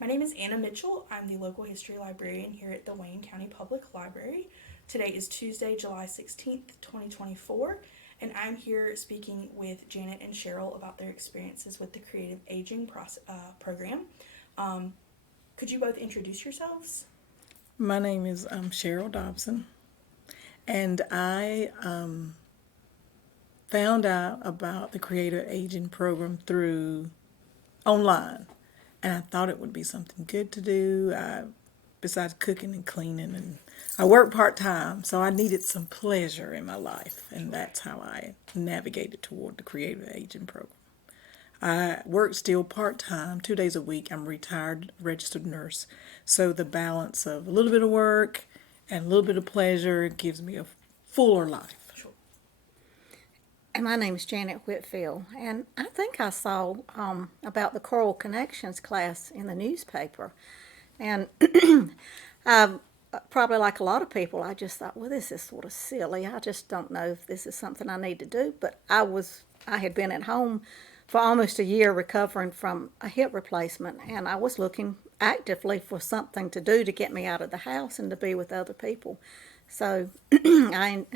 My name is Anna Mitchell. I'm the local history librarian here at the Wayne County Public Library. Today is Tuesday, July 16th, 2024, and I'm here speaking with Janet and Cheryl about their experiences with the Creative Aging program. Um, could you both introduce yourselves? My name is Cheryl Dobson, and I found out about the Creative Aging Program through online, and I thought it would be something good to do. Besides cooking and cleaning, and I work part time, so I needed some pleasure in my life, and Sure. that's how I navigated toward the Creative Aging Program. I work still part time, 2 days a week. I'm a retired registered nurse. So the balance of a little bit of work and a little bit of pleasure gives me a fuller life. Sure. And my name is Janet Whitfield, and I think I saw about the Choral Connections class in the newspaper. And I, probably like a lot of people, I just thought, well, this is sort of silly. I just don't know if this is something I need to do. But I had been at home for almost a year recovering from a hip replacement, and I was looking actively for something to do to get me out of the house and to be with other people. So I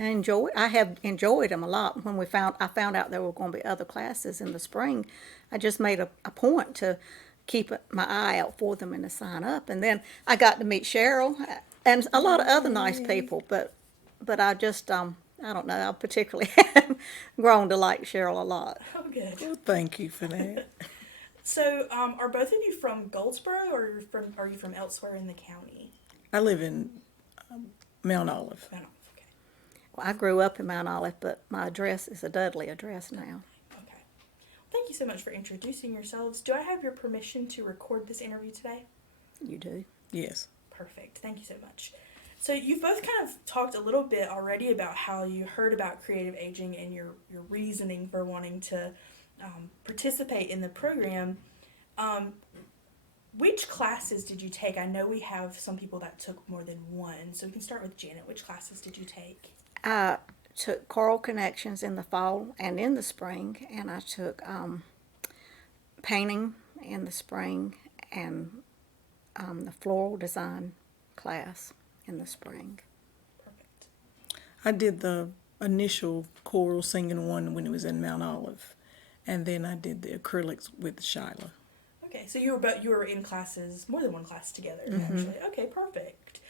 have enjoyed them a lot. When I found out there were going to be other classes in the spring, I just made a point to keep my eye out for them and to sign up. And then I got to meet Cheryl and a lot of other nice people. But I don't know. I particularly have grown to like Cheryl a lot. Oh, good. Well, thank you for that. So, are both of you from Goldsboro, or are you from elsewhere in the county? I live in Mount Olive. I don't know. Okay. Well, I grew up in Mount Olive, but my address is a Dudley address now. Okay. Thank you so much for introducing yourselves. Do I have your permission to record this interview today? You do. Yes. Perfect. Thank you so much. So you've both kind of talked a little bit already about how you heard about creative aging and your reasoning for wanting to participate in the program. Um, which classes did you take? I know we have some people that took more than one, so we can start with Janet. Which classes did you take? I took Choral Connections in the fall and in the spring, and I took painting in the spring and the floral design class in the spring. Perfect. I did the initial choral singing one when it was in Mount Olive, and then I did the acrylics with Shyla. Okay, so you were in classes, more than one class together, actually. Okay, perfect.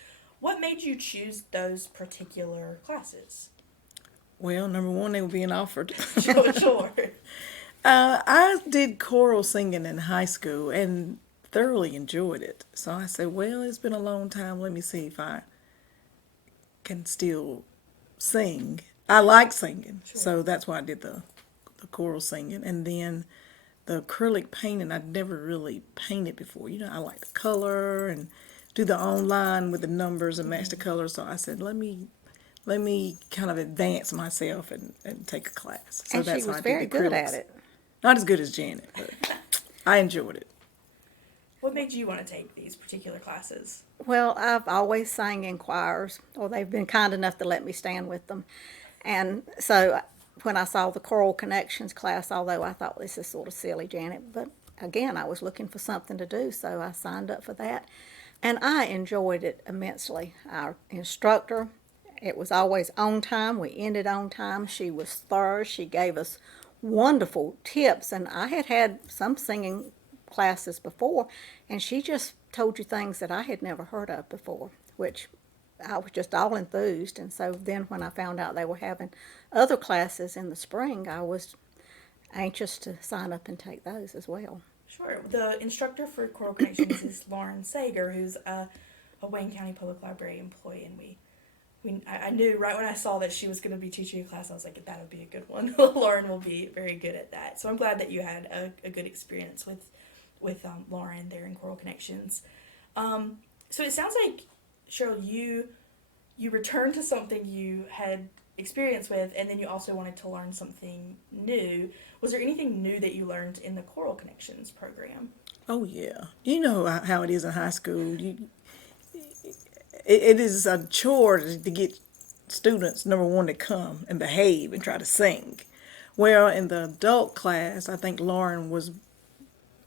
What made you choose those particular classes? Well, number one, they were being offered. Sure, sure. I did choral singing in high school and thoroughly enjoyed it. So I said, well, it's been a long time. Let me see if I can still sing. I like singing, Sure. so that's why I did the choral singing. And then the acrylic painting, I'd never really painted before. I like the color and do the online with the numbers and match the colors. So I said, let me kind of advance myself and take a class. So And she that's how was I did very the good acrylics. at it. Not as good as Janet, but I enjoyed it. What made you want to take these particular classes? Well, I've always sang in choirs, or they've been kind enough to let me stand with them. And so when I saw the Choral Connections class, although I thought this is sort of silly, Janet, but again, I was looking for something to do, so I signed up for that. And I enjoyed it immensely. Our instructor, it was always on time. We ended on time. She was thorough. She gave us wonderful tips. And I had had some singing classes before, and she just told you things that I had never heard of before, which I was just all enthused. And so then when I found out they were having other classes in the spring, I was anxious to sign up and take those as well. Sure. The instructor for Choral Connections is Lauren Sager, who's a Wayne County Public Library employee, and I knew right when I saw that she was going to be teaching a class, I was like, that would be a good one. Lauren will be very good at that. So I'm glad that you had a good experience with Lauren there in Choral Connections. So it sounds like, Cheryl, you returned to something you had experience with, and then you also wanted to learn something new. Was there anything new that you learned in the Choral Connections program? Oh yeah, you know how it is in high school. It is a chore to get students, number one, to come and behave and try to sing. Well, in the adult class, I think Lauren was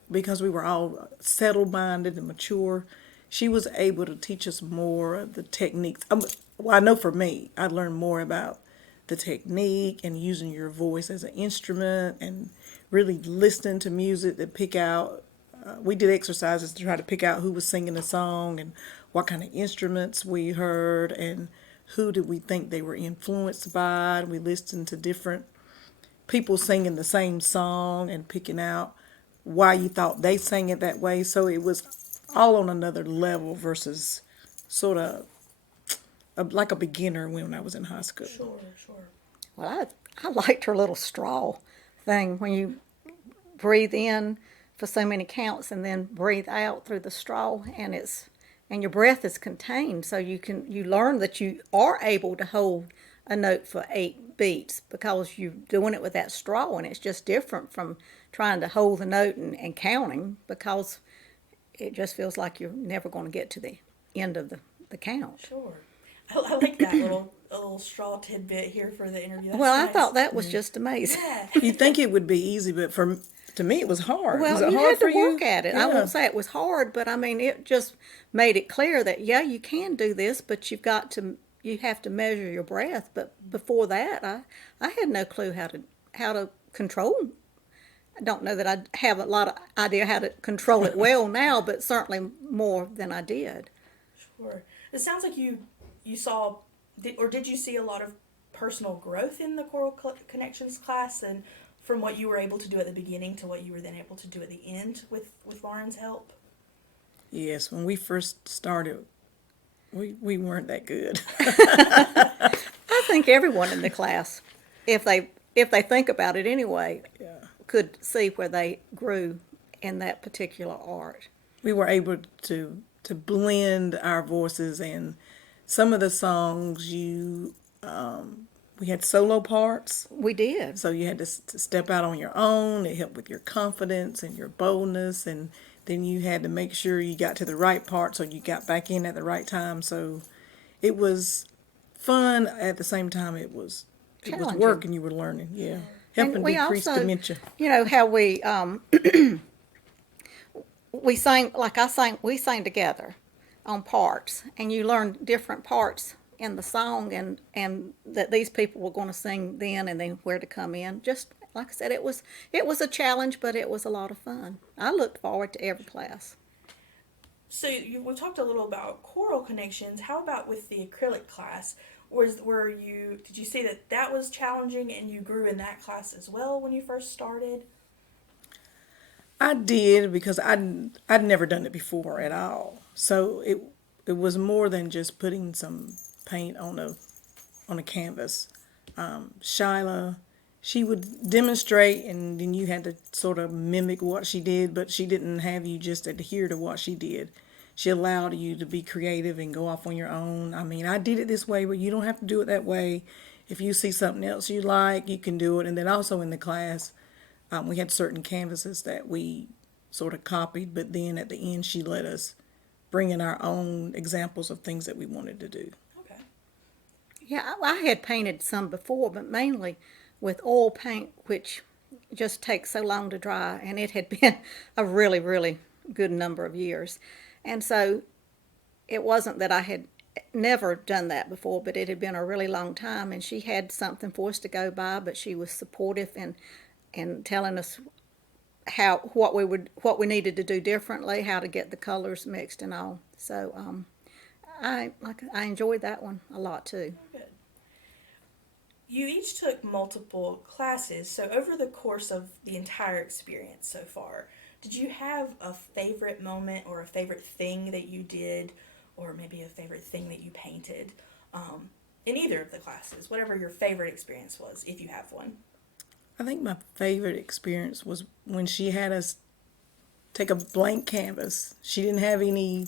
because we were all settled-minded and mature, she was able to teach us more of the techniques. Well, I know for me, I learned more about the technique and using your voice as an instrument and really listening to music to pick out. We did exercises to try to pick out who was singing the song and what kind of instruments we heard and who did we think they were influenced by. We listened to different people singing the same song and picking out why you thought they sang it that way. So it was all on another level versus sort of like a beginner when I was in high school. Sure, sure. Well, I liked her little straw thing when you breathe in for so many counts and then breathe out through the straw, and your breath is contained, so you learn that you are able to hold a note for 8 beats because you're doing it with that straw, and it's just different from trying to hold the note and counting, because it just feels like you're never going to get to the end of the count. Sure. I like that little straw tidbit here for the interview. That's Well, nice. I thought that was just amazing. Yeah. You'd think it would be easy, but to me it was hard. Well, was it you hard had for to you? work at it. I Yeah. won't say it was hard, but I mean, it just made it clear that, yeah, you can do this, but you have to measure your breath. But before that, I had no clue how to control. I don't know that I have a lot of idea how to control it well now, but certainly more than I did. Sure. It sounds like you saw, did you see a lot of personal growth in the Choral Connections class, and from what you were able to do at the beginning to what you were then able to do at the end with Lauren's help? Yes, when we first started, we weren't that good. I think everyone in the class, if they think about it anyway, could see where they grew in that particular art. We were able to blend our voices, and some of the songs we had solo parts, We did. so you had to step out on your own. It helped with your confidence and your boldness, and then you had to make sure you got to the right part so you got back in at the right time. So it was fun. At the same time, it was Challenging. work, and you were learning. Yeah, helping And we decrease also, dementia. you know, how we we sang, we sang together on parts, and you learn different parts in the song, and that these people were going to sing then, and then where to come in. Just like I said, it was a challenge, but it was a lot of fun. I looked forward to every class. So we talked a little about Choral Connections. How about with the acrylic class? Did you see that was challenging and you grew in that class as well when you first started? I did, because I'd never done it before at all. So it was more than just putting some paint on a canvas. Shyla, she would demonstrate, and then you had to sort of mimic what she did, but she didn't have you just adhere to what she did. She allowed you to be creative and go off on your own. I mean, I did it this way, but you don't have to do it that way. If you see something else you like, you can do it. And then also in the class, we had certain canvases that we sort of copied, but then at the end she let us bring in our own examples of things that we wanted to do. Okay. Yeah, I had painted some before, but mainly with oil paint, which just takes so long to dry, and it had been a really, really good number of years. And so it wasn't that I had never done that before, but it had been a really long time, and she had something for us to go by, but she was supportive and telling us what we needed to do differently, how to get the colors mixed and all. So I enjoyed that one a lot too. Good. You each took multiple classes, so over the course of the entire experience so far, did you have a favorite moment or a favorite thing that you did, or maybe a favorite thing that you painted in either of the classes, whatever your favorite experience was, if you have one? I think my favorite experience was when she had us take a blank canvas. She didn't have any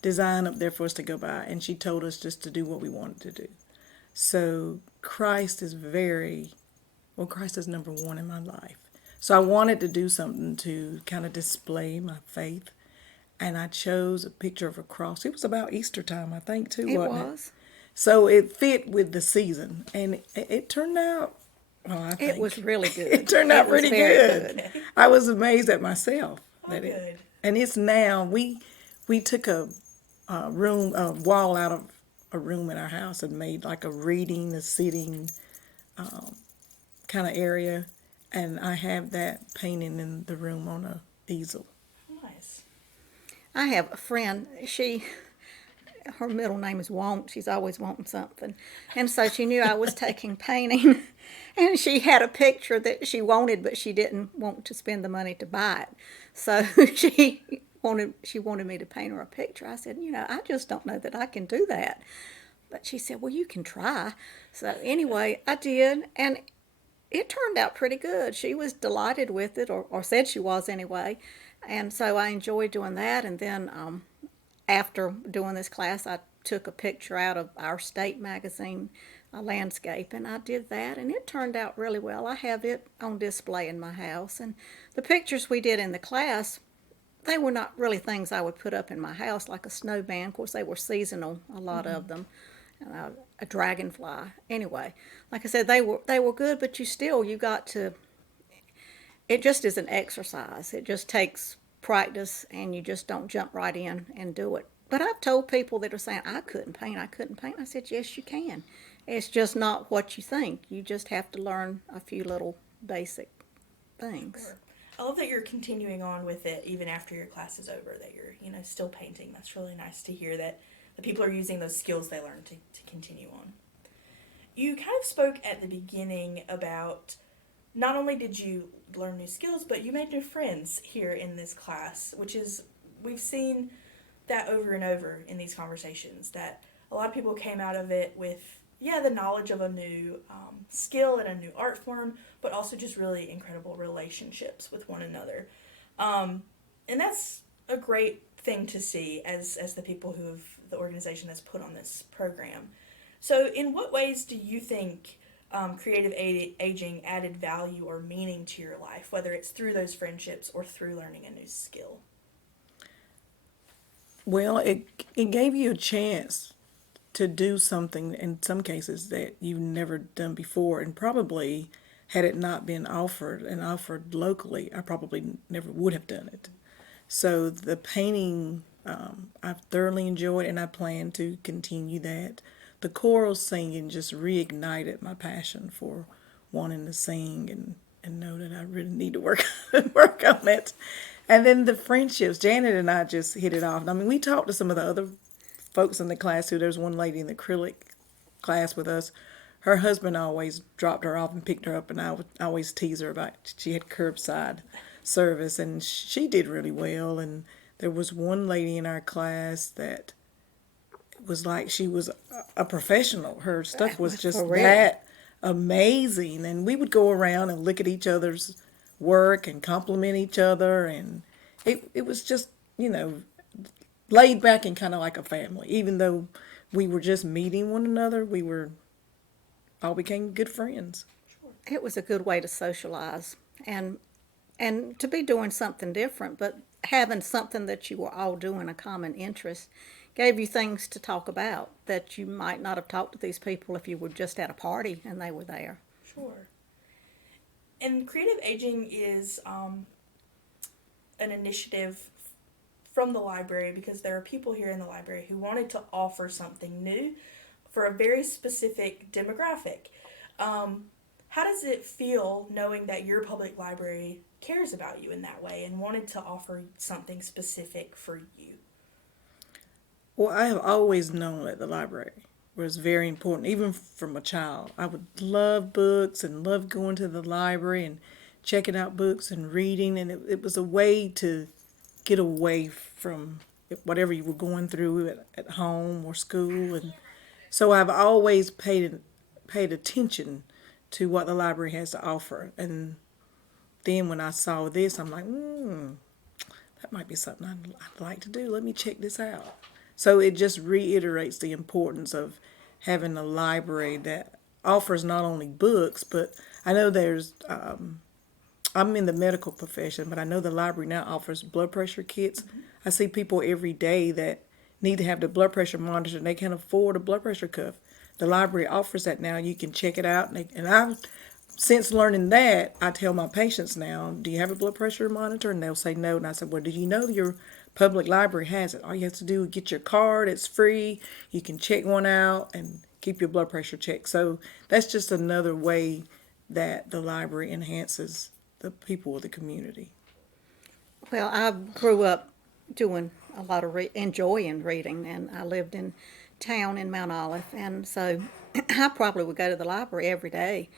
design up there for us to go by, and she told us just to do what we wanted to do. So Christ is number one in my life. So I wanted to do something to kind of display my faith, and I chose a picture of a cross. It was about Easter time, I think, too, wasn't it? It was. So it fit with the season, and it turned out, well, I think. It was really good. It turned out was pretty very good. I was amazed at myself. Oh, that it, good. and it's now we took a wall out of a room in our house and made like a reading, a sitting kind of area, and I have that painting in the room on a easel. Nice. I have a friend. Her middle name is Want. She's always wanting something, and so she knew I was taking painting, and she had a picture that she wanted, but she didn't want to spend the money to buy it. So she wanted me to paint her a picture. I said, I just don't know that I can do that. But she said, well, you can try. So anyway, I did, and it turned out pretty good. She was delighted with it, or said she was anyway. And so I enjoyed doing that. And then after doing this class, I took a picture out of our state magazine, a landscape, and I did that, and it turned out really well. I have it on display in my house. And the pictures we did in the class, they were not really things I would put up in my house, like a snowman. Of course, they were seasonal, a lot of them. A dragonfly. Anyway, like I said, they were good, but you got to. It just is an exercise. It just takes practice, and you just don't jump right in and do it. But I've told people that are saying I couldn't paint. I said, yes, you can. It's just not what you think. You just have to learn a few little basic things. Sure. I love that you're continuing on with it even after your class is over, that you're, still painting. That's really nice to hear that the people are using those skills they learned to continue on. You kind of spoke at the beginning about not only did you learn new skills, but you made new friends here in this class, which is, we've seen that over and over in these conversations, that a lot of people came out of it with, the knowledge of a new skill and a new art form, but also just really incredible relationships with one another. And that's a great thing to see as the people the organization has put on this program. So in what ways do you think creative aging added value or meaning to your life, whether it's through those friendships or through learning a new skill? Well, it gave you a chance to do something in some cases that you've never done before, and probably had it not been offered and offered locally, I probably never would have done it. So the painting, I've thoroughly enjoyed, and I plan to continue that. The choral singing just reignited my passion for wanting to sing and know that I really need to work on it. And then the friendships, Janet and I just hit it off. I mean, we talked to some of the other folks in the class too. There's one lady in the acrylic class with us. Her husband always dropped her off and picked her up, and I would always tease her about she had curbside service, and she did really well. And there was one lady in our class that was like she was a professional. Her stuff was just For real. that amazing, and we would go around and look at each other's work and compliment each other, and it was just laid back and kind of like a family. Even though we were just meeting one another, we all became good friends. It was a good way to socialize and to be doing something different, but having something that you were all doing, a common interest, gave you things to talk about that you might not have talked to these people if you were just at a party and they were there. Sure. And creative aging is an initiative from the library, because there are people here in the library who wanted to offer something new for a very specific demographic. How does it feel knowing that your public library cares about you in that way and wanted to offer something specific for you? Well, I have always known that the library was very important, even from a child. I would love books and love going to the library and checking out books and reading, and it was a way to get away from whatever you were going through at home or school. And so I've always paid attention to what the library has to offer. And then when I saw this, I'm like, that might be something I'd like to do. Let me check this out. So it just reiterates the importance of having a library that offers not only books, but I know I'm in the medical profession, but I know the library now offers blood pressure kits. Mm-hmm. I see people every day that need to have the blood pressure monitored, and they can't afford a blood pressure cuff. The library offers that now. You can check it out, and since learning that, I tell my patients now, do you have a blood pressure monitor? And they'll say no. And I said, well, did you know your public library has it? All you have to do is get your card. It's free. You can check one out and keep your blood pressure checked. So that's just another way that the library enhances the people of the community. Well, I grew up doing a lot of enjoying reading, and I lived in town in Mount Olive, and so I probably would go to the library every day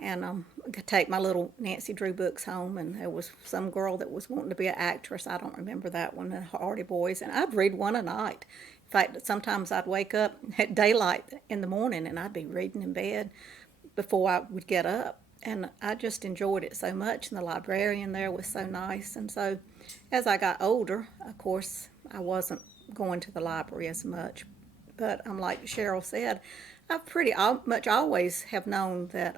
and take my little Nancy Drew books home. And there was some girl that was wanting to be an actress. I don't remember that one, the Hardy Boys, and I'd read one a night. In fact, sometimes I'd wake up at daylight in the morning and I'd be reading in bed before I would get up. And I just enjoyed it so much, and the librarian there was so nice. And so as I got older, of course, I wasn't going to the library as much. But like Cheryl said, I pretty much always have known that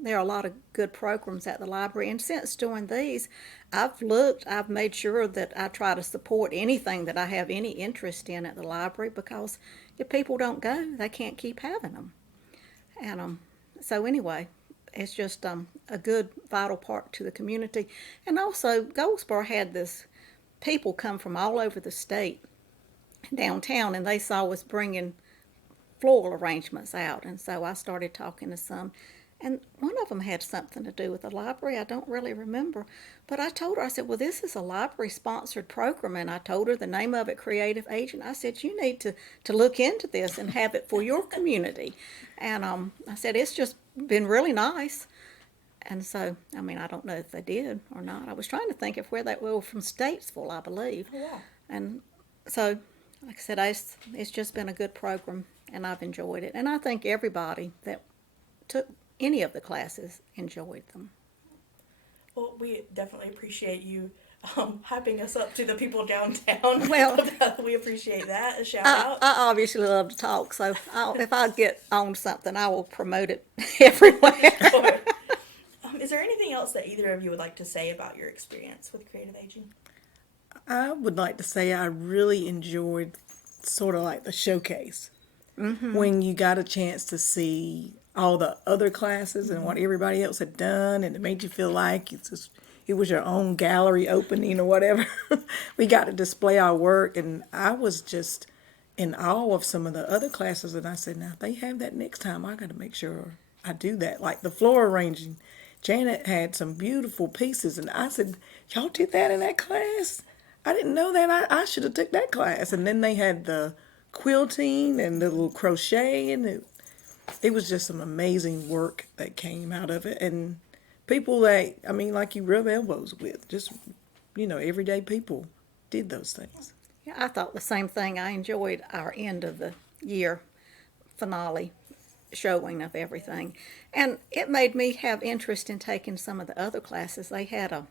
there are a lot of good programs at the library. And since doing these, I've made sure that I try to support anything that I have any interest in at the library, because if people don't go, they can't keep having them. And so anyway, it's just a good, vital part to the community. And also, Goldsboro had this people come from all over the state downtown, and they saw us bringing floral arrangements out. And so I started talking to some, and one of them had something to do with the library. I don't really remember, but I told her, I said, well, this is a library-sponsored program, and I told her the name of it, Creative Agent. I said, you need to look into this and have it for your community. And I said, it's just been really nice. And so, I mean, I don't know if they did or not. I was trying to think of where they were from. Statesville, I believe. Oh, yeah. And so, like I said, it's just been a good program, and I've enjoyed it. And I think everybody that took any of the classes enjoyed them. Well, we definitely appreciate you hyping us up to the people downtown. Well, we appreciate that. A shout I out. obviously love to talk, so if I get on something, I will promote it everywhere. Sure. Is there anything else that either of you would like to say about your experience with creative aging? I would like to say I really enjoyed sort of like the showcase when you got a chance to see all the other classes and what everybody else had done, and it made you feel like it was your own gallery opening or whatever. We got to display our work, and I was just in awe of some of the other classes, and I said, now if they have that next time, I got to make sure I do that. Like the floor arranging, Janet had some beautiful pieces, and I said, y'all did that in that class? I didn't know that. I should have took that class. And then they had the quilting and the little crochet, and it was just some amazing work that came out of it. And people that, I mean, like you rub elbows with, just, everyday people did those things. Yeah, I thought the same thing. I enjoyed our end of the year finale showing of everything. And it made me have interest in taking some of the other classes. They had a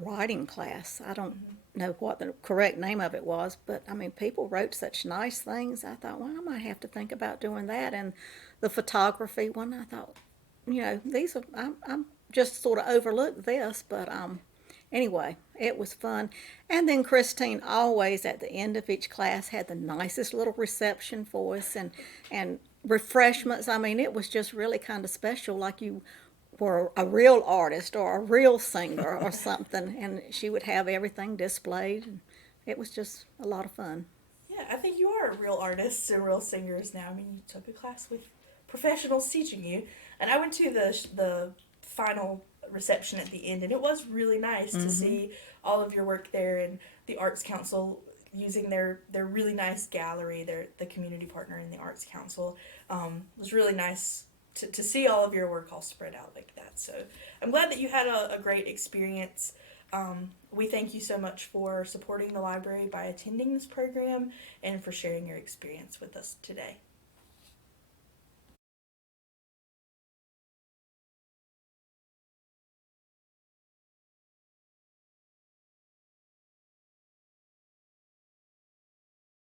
writing class. I don't know what the correct name of it was, but I mean, people wrote such nice things. I thought, well, I might have to think about doing that. And the photography one, I thought, these are, I'm just sort of overlooked this, but anyway, it was fun. And then Christine always at the end of each class had the nicest little reception for us, and refreshments. I mean, it was just really kind of special, like you were a real artist or a real singer or something, and she would have everything displayed. And it was just a lot of fun. Yeah, I think you are real artists and real singers now. I mean, you took a class with professionals teaching you, and I went to the final reception at the end, and it was really nice to see all of your work there, and the Arts Council using their really nice gallery, the community partner in the Arts Council. It was really nice to see all of your work all spread out like that. So I'm glad that you had a great experience. We thank you so much for supporting the library by attending this program and for sharing your experience with us today.